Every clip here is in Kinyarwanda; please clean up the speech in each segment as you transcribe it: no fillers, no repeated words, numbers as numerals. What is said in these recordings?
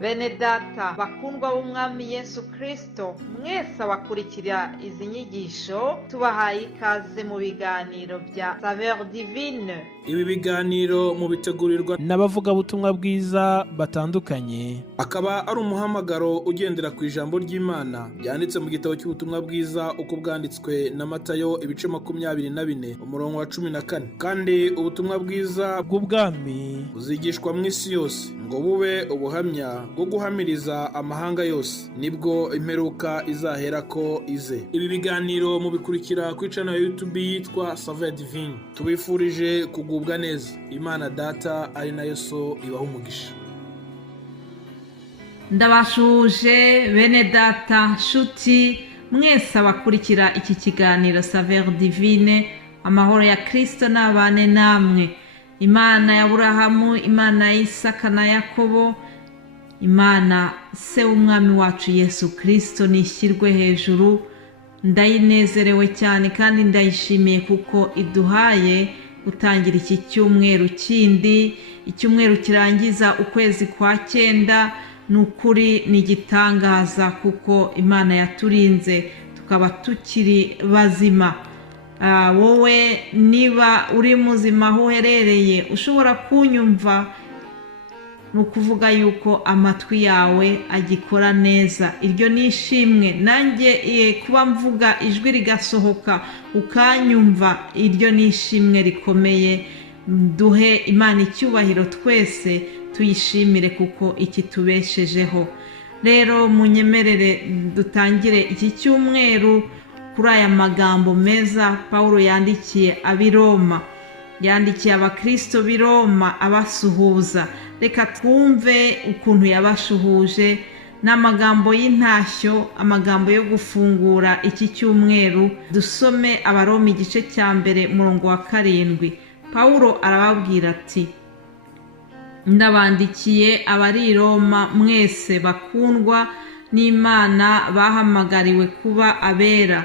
Bene data bakundwa b'umwami Yesu Kristo, mwese abakurikira izi nyigisho tubahaye ikaze mu biganiro bya Saveur Divine. Ibi biganiro mu bitegurirwa n'abavugabutumwa bwiza batandukanye, akaba ari umuhamagaro ugendera ku ijambo ry'Imana byanditse mu gitabo cy'ubutumwa bwiza uko bwanditswe na Matayo ibice 24 umurongo wa 14. Kandi ubutumwa bwiza bw'ubwami buzigishwa mu isi yose ngo bube ubuhamya bwo guhamiriza amahanga yose, nibwo imperuka izahera ko ize. Ibi biganiro mubikurikira ku channel ya YouTube yitwa Saveur Divine. Tubifurije kugubwa neza. Imana Data ari nayo so ibaha umugisha. Ndabashuje bene data nshuti mwese abakurikira iki kiganiro Saveur Divine. Amahoro ya Kristo n'abane namwe. Imana ya Aburahamu, Imana ya Isaka na Yakobo, Imana se w'umwami wacu Yesu Kristo nishyirwe hejuru. Ndayinezerewe cyane kandi ndayishimiye kuko iduhaye gutangira iki cyumweru kindi, icyumweru kirangiza ukwezi kwa 9. Nukuri ni gitangaza kuko Imana yaturinze tukaba tukiri bazima. Wowe niba uri muzima aho uherereye ushobora kunyumva, nukuvuga yuko amatwi yawe agikora neza. Iryo nishimwe nanjye kuba mvuga ijwi rigasohoka ukanyumva, iryo nishimwe rikomeye. Duhe Imana icyubahiro twese tuyishimire kuko iki tubeshejeho. Rero munyemerere dutangire iki cyumweru kuri aya magambo meza Paulo yandikiye ab'Iroma, yandikiye abakristo b'i Roma abasuhuza. Reka twumve ukuntu yabashuhuje n'amagambo y'intashyo, amagambo yo gufungura iki cyumweru. Dusome Abaroma igice cya mbere murongo wa 7. Paulo arababwira ati: ndabandikiye abari i Roma mwese bakundwa n'Imana bahamagariwe kuba abera,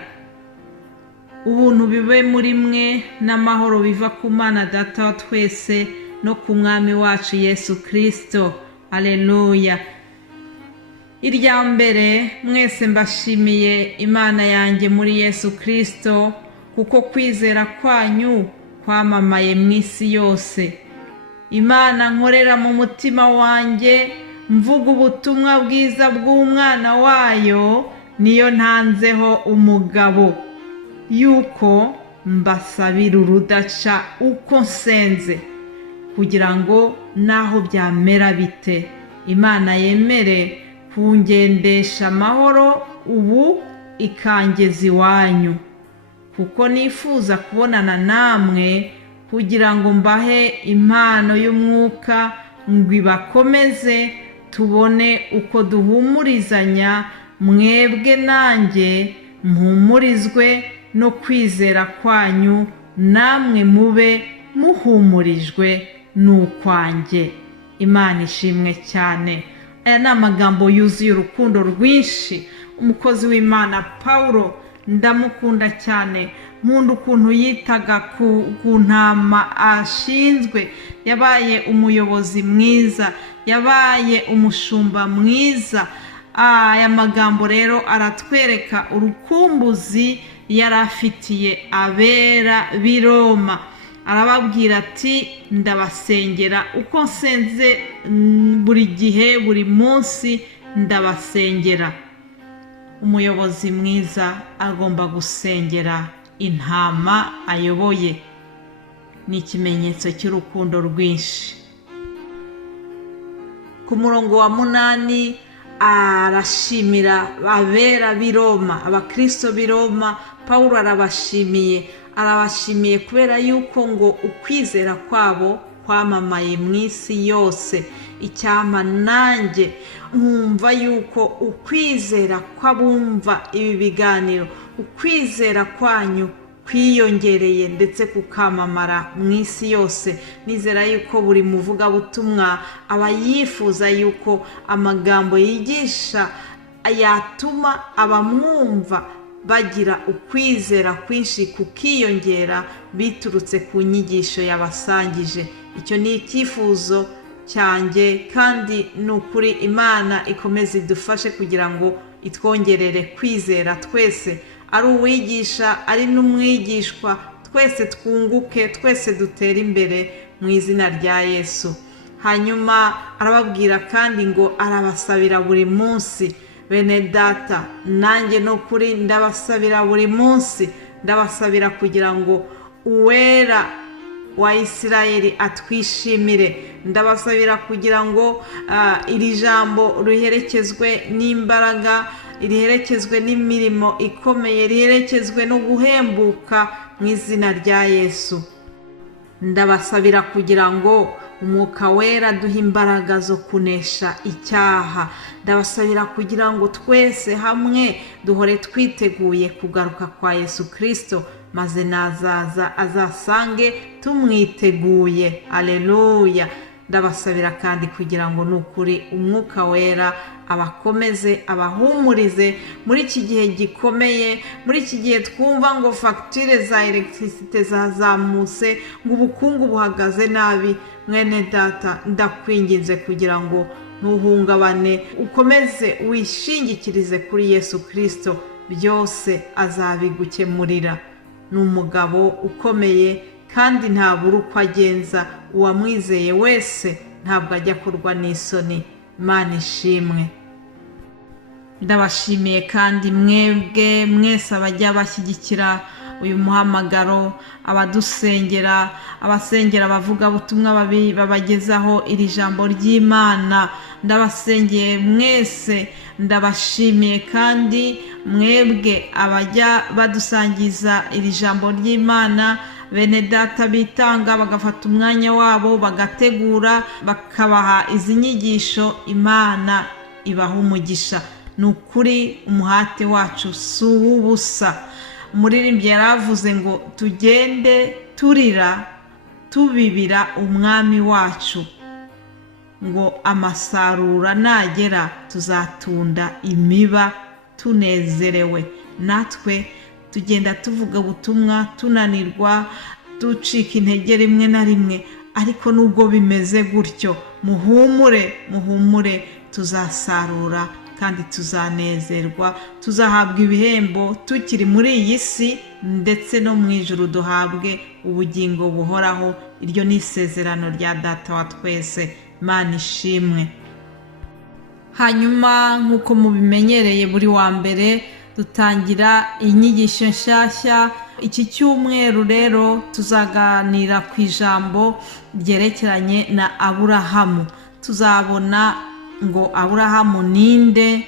ubuntu bibe muri mwe n'amahoro biva ku Mana Data wa twese no ku mwami wacu Yesu Kristo. Haleluya. Irya mbere, mwese mbashimiye Imana yanjye muri Yesu Kristo kuko kwizera kwanyu kwamamaye mu isi yose. Imana nkorera mu mutima wanjye mvuga ubutumwa bwiza bw'umwana wayo, niyo ntanzeho umugabo yuko mbasabira urudaca uko nsenze, kugira ngo naho byamera bite Imana yemere kungendesha amahoro ubu ikangeza iwanyu, kuko nifuza kubonana namwe kugira ngo mbahe impano y'umwuka ngo ibakomeze, tubone uko duhumurizanya, mwebwe nanjye mpumurizwe no kwizera kwanyu, namwe mube muhumurijwe n'ukwanjye. Imana ishimwe cyane. Aya ni amagambo yuzuye urukundo rwinshi. Umukozi w'Imana Paulo ndamukunda cyane. Nkunda ukuntu yitaga ku ntama ashinzwe. Yabaye umuyobozi mwiza, yabaye umushumba mwiza. Aya magambo rero aratwereka urukumbuzi yari afitiye abera b'i Roma. Arababwira ati: ndabasengera uko nsenze buri gihe, buri munsi ndabasengera. Umuyobozi mwiza agomba gusengera intama ayoboye. Ni ikimenyetso cy'urukundo rwinshi. Ku murongo wa 8 arashimira abera b'i Roma, abakristo b'i Roma. Paulo arabashimiye kubera yuko ngo ukwizera kwabo kwamamaye mu isi yose. Icyama nanjye nkumva yuko ukwizera kw'abumva ibi biganiro, ukwizera kwanyu kwiyongereye ndetse kukamamara mu isi yose. Nizera yuko buri muvugabutumwa aba yifuza yuko amagambo yigisha yatuma abamwumva bagira ukwizera kwinshi kukiyongera biturutse ku nyigisho yabasangije. Icyo ni icyifuzo cyanjye, kandi ni ukuri Imana ikomeze idufashe kugira ngo itwongerere kwizera twese, ari uwigisha ari n'umwigishwa, twese twunguke, twese dutere imbere mu izina rya Yesu. Hanyuma arababwira kandi ngo arabasabira buri munsi. Bene data, nanjye no kuri ndabasabira buri munsi, ndabasabira kugira ngo uwera wa Isirayeli atwishimire, ndabasabira kugira ngo iri jambo riherekezwe n'imbaraga, riherekezwe n'imirimo ikomeye, riherekezwe no guhembuka mu izina rya Yesu. Ndabasabira kugira ngo umwuka wera duha imbaraga zo kunesha icyaha. Ndabasabira kugira ngo twese hamwe duhore twiteguye kugaruka kwa Yesu Kristo, maze nazaza azasange tumwiteguye. Aleluya. Ndabasabira kandi kugira ngo nukuri umwuka wera abakomeze, abahumurize muri iki gihe gikomeye, muri iki gihe twumva ngo fagitire za electricité zazamutse, ngo ubukungu buhagaze nabi. Mwene data, ndakwinginze kugira ngo ntuhungabane, ukomeze wishingikirize kuri Yesu Kristo, byose azabigukemurira. Ni umugabo ukomeye kandi ntabura uko agenza, uwamwizeye wese ntabwo ajya kurwa n'isoni. Imana ishimwe. Ndabashimiye kandi mwebwe mwese abajya bashyigikira uyu muhamagaro, abadusengera, abasengera abavuga butumwa babagezaho iri jambo ry'Imana. Ndabasengeye mwese, ndabashimiye kandi mwebwe abajya badusangiza iri jambo ry'Imana, bene data bitanga bagafata umwanya wabo bagategura bakabaha izi nyigisho. Imana ibaha umugisha. Ni ukuri umuhate wacu si uw'ubusa. Umuririmbyi yaravuze ngo tugende turira tubibira umwami wacu, ngo amasarura nagera tuzatunda imiba tunezerewe. Natwe tugenda tuvuga ubutumwa tunanirwa, ducika intege rimwe na rimwe, ariko nubwo bimeze gutyo, muhumure, tuzasarura kandi tuzanezerwa, tuzahabwa ibihembo tukiri muri iyi si, ndetse no mu ijuru duhabwe ubugingo buhoraho. Iryo ni isezerano rya Data wa twese. Imana ishimwe. Hanyuma nk'uko mubimenyereye buri wa mbere dutangira inyigisho nshyashya. Iki cyumweru rero tuzaganira ku ijambo ryerekeranye na Aburahamu. Tuzabona ngo Aburahamu ninde?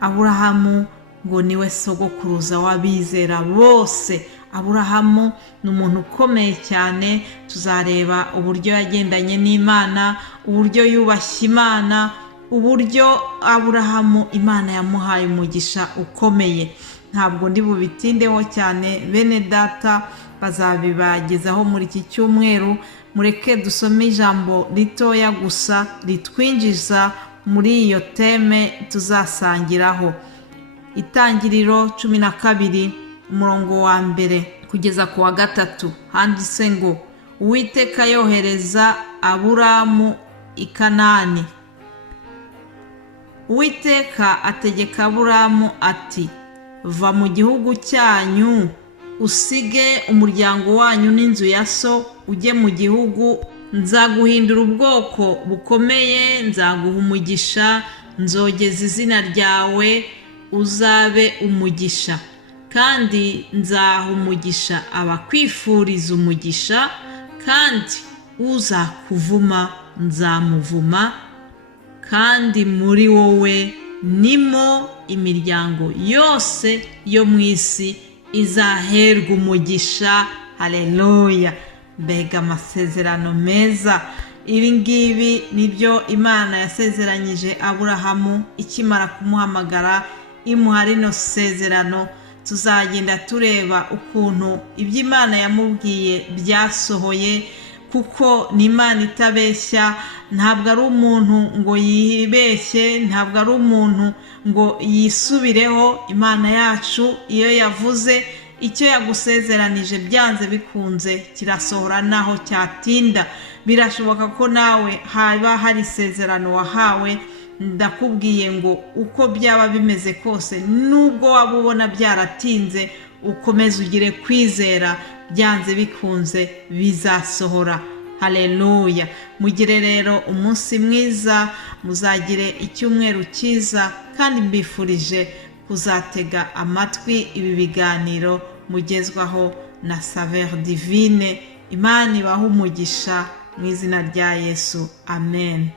Aburahamu ngo niwe sogokuruza w'abizera bose. Aburahamu ni umuntu ukomeye cyane. Tuzareba uburyo yagendanye n'Imana, uburyo yubashye Imana, uburyo Aburahamu Imana yamuhaye umugisha ukomeye. Ntabwo ndi bubitindeho cyane, bene data bazabibagezaho muri iki cyumweru. Mureke dusome ijambo ritoya gusa ritwinjiza muri iyo teme tuzasangiraho. Itangiriro 12 umurongo wa 1 kugeza ku wa 3 handitse ngo Uwiteka yohereza Aburamu i Kanani. Uwiteka ategeka Aburamu ati, va mu gihugu cyanyu usige umuryango wanyu n'inzu ya so, ujye mu gihugu nzaguhindura ubwoko bukomeye, nzaguha umugisha, nzogeza izina ryawe uzabe umugisha, kandi nzaha umugisha abakwifuriza umugisha, kandi uzakuvuma nzamuvuma, kandi muri wowe nimo imiryango yose yo mu isi izaherwa umugisha. Haleluya. Mbega amasezerano meza. Ibi ngibi nibyo Imana yasezeranyije Aburahamu ikimara kumuhamagara imuha rino sezerano. Tuzagenda tureba ukuntu ibyo Imana yamubwiye byasohoye, kuko ni Imana itabeshya. Ntabwo ari umuntu ngo yibeshye, ntabwo ari umuntu ngo yisubireho. Imana yacu iyo yavuze icyo yagusezeranije byanze bikunze kirasohora naho cyatinda. birashoboka ko nawe haba hari isezerano wahawe. Ndakubwiye ngo uko byaba bimeze kose, nubwo waba ubona byaratinze, ukomeze ugire kwizera, byanze bikunze bizasohora. Haleluya. Mugire rero umunsi mwiza, muzagire icyumweru cyiza, kandi mbifurije kuzatega amatwi ibi biganiro mugezwaho na Saveur Divine. Imana ibahe umugisha mu izina rya Yesu. Amen.